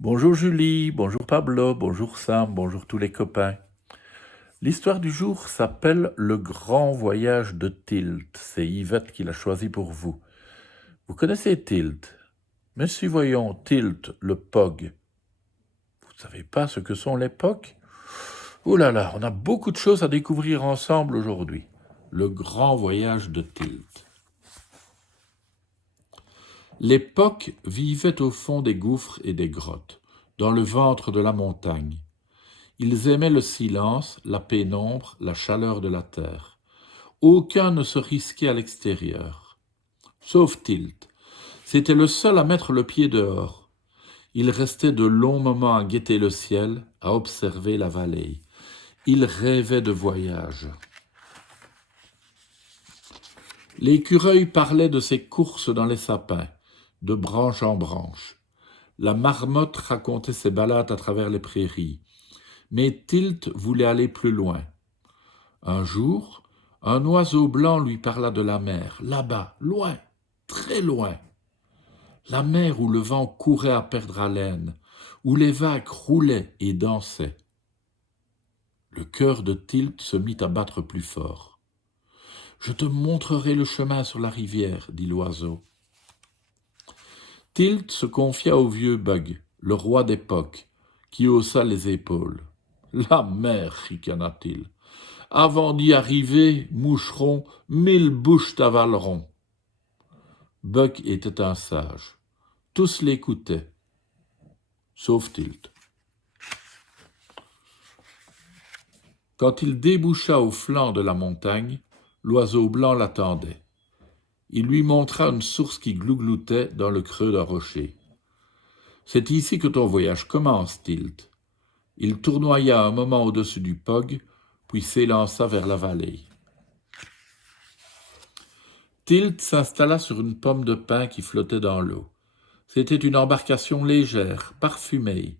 Bonjour Julie, bonjour Pablo, bonjour Sam, bonjour tous les copains. L'histoire du jour s'appelle Le Grand Voyage de Tilt. C'est Yvette qui l'a choisi pour vous. Vous connaissez Tilt? Mais si voyons Tilt, le POG. Vous ne savez pas ce que sont les POG? Ouh là là, on a beaucoup de choses à découvrir ensemble aujourd'hui. Le Grand Voyage de Tilt. Les POG vivaient au fond des gouffres et des grottes, dans le ventre de la montagne. Ils aimaient le silence, la pénombre, la chaleur de la terre. Aucun ne se risquait à l'extérieur. Sauf Tilt. C'était le seul à mettre le pied dehors. Il restait de longs moments à guetter le ciel, à observer la vallée. Il rêvait de voyage. L'écureuil parlait de ses courses dans les sapins, de branche en branche. La marmotte racontait ses balades à travers les prairies. Mais Tilt voulait aller plus loin. Un jour, un oiseau blanc lui parla de la mer, là-bas, loin, très loin. La mer où le vent courait à perdre haleine, où les vagues roulaient et dansaient. Le cœur de Tilt se mit à battre plus fort. « Je te montrerai le chemin sur la rivière, dit l'oiseau. Tilt se confia au vieux Bug, le roi des Pocs, qui haussa les épaules. La mer, ricana-t-il. Avant d'y arriver, moucheron, 1000 bouches t'avaleront. Buck était un sage. Tous l'écoutaient, sauf Tilt. Quand il déboucha au flanc de la montagne, l'oiseau blanc l'attendait. Il lui montra une source qui glougloutait dans le creux d'un rocher. « C'est ici que ton voyage commence, Tilt. » Il tournoya un moment au-dessus du Pog, puis s'élança vers la vallée. Tilt s'installa sur une pomme de pin qui flottait dans l'eau. C'était une embarcation légère, parfumée.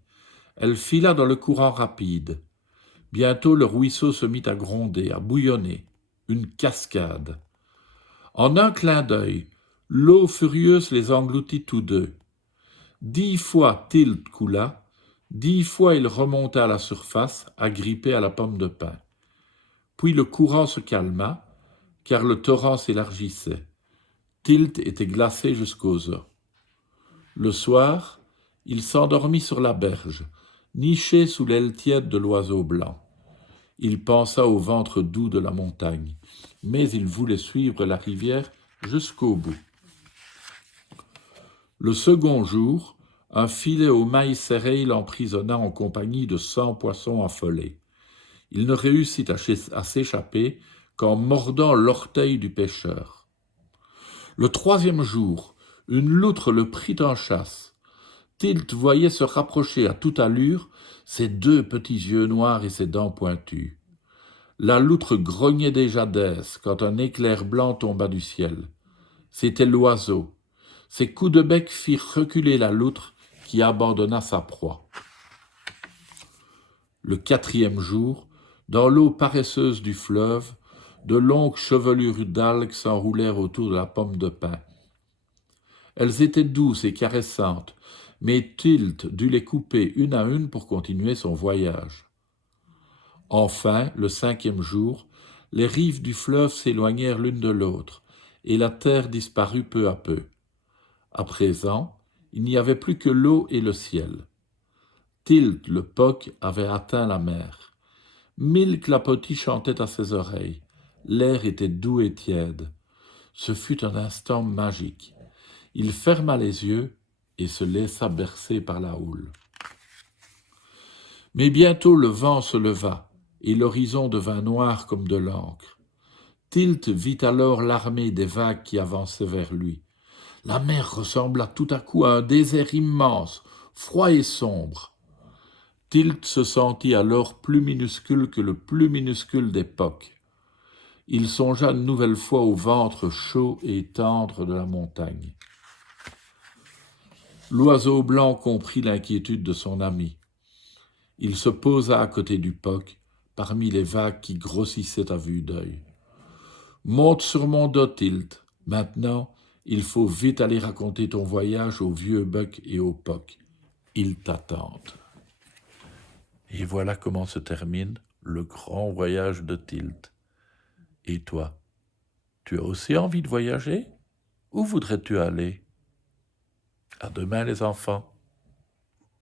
Elle fila dans le courant rapide. Bientôt le ruisseau se mit à gronder, à bouillonner. Une cascade. En un clin d'œil, l'eau furieuse les engloutit tous deux. 10 fois Tilt coula, 10 fois il remonta à la surface, agrippé à la pomme de pin. Puis le courant se calma, car le torrent s'élargissait. Tilt était glacé jusqu'aux os. Le soir, il s'endormit sur la berge, niché sous l'aile tiède de l'oiseau blanc. Il pensa au ventre doux de la montagne, mais il voulait suivre la rivière jusqu'au bout. Le second jour, un filet au mailles serrées l'emprisonna en compagnie de 100 poissons affolés. Il ne réussit à s'échapper qu'en mordant l'orteil du pêcheur. Le troisième jour, une loutre le prit en chasse. Tilt voyait se rapprocher à toute allure ses 2 petits yeux noirs et ses dents pointues. La loutre grognait déjà d'aise quand un éclair blanc tomba du ciel. C'était l'oiseau. Ses coups de bec firent reculer la loutre qui abandonna sa proie. Le 4e jour, dans l'eau paresseuse du fleuve, de longues chevelures d'algues s'enroulèrent autour de la pomme de pin. Elles étaient douces et caressantes, mais Tilt dut les couper une à une pour continuer son voyage. Enfin, le 5e jour, les rives du fleuve s'éloignèrent l'une de l'autre, et la terre disparut peu à peu. À présent, il n'y avait plus que l'eau et le ciel. Tilt, le Poc, avait atteint la mer. 1000 clapotis chantaient à ses oreilles. L'air était doux et tiède. Ce fut un instant magique. Il ferma les yeux et se laissa bercer par la houle. Mais bientôt le vent se leva et l'horizon devint noir comme de l'encre. Tilt vit alors l'armée des vagues qui avançait vers lui. La mer ressembla tout à coup à un désert immense, froid et sombre. Tilt se sentit alors plus minuscule que le plus minuscule des Pocs. Il songea une nouvelle fois au ventre chaud et tendre de la montagne. L'oiseau blanc comprit l'inquiétude de son ami. Il se posa à côté du Poc, parmi les vagues qui grossissaient à vue d'œil. « Monte sur mon dos, Tilt. Maintenant, il faut vite aller raconter ton voyage au vieux Buck et au Poc. ils t'attendent. Et voilà comment se termine le grand voyage de Tilt. Et toi, tu as aussi envie de voyager? Où voudrais-tu aller? À demain les enfants.